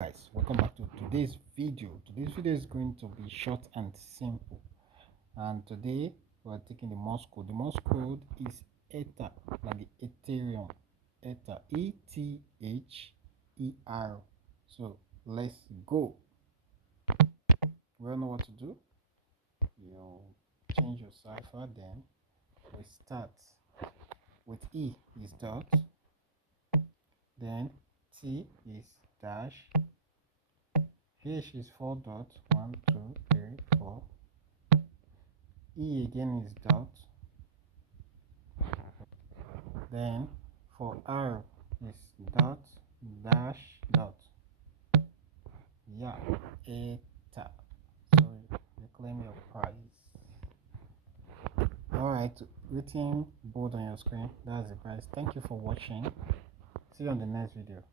Guys, welcome back to today's video. Today's video is going to be short and simple, and today we're taking the morse code. The morse code is ether, like the ethereum, ether, ether. So let's go. We all know what to do. You change your cipher, then we start with E is dot, then T is dash, H is 4 dot, 1 2 3 4. E again is dot, then for R is dot dash dot. Yeah, eta. So you claim your prize. Alright, written bold on your screen, that's the prize. Thank you for watching. See you on the next video.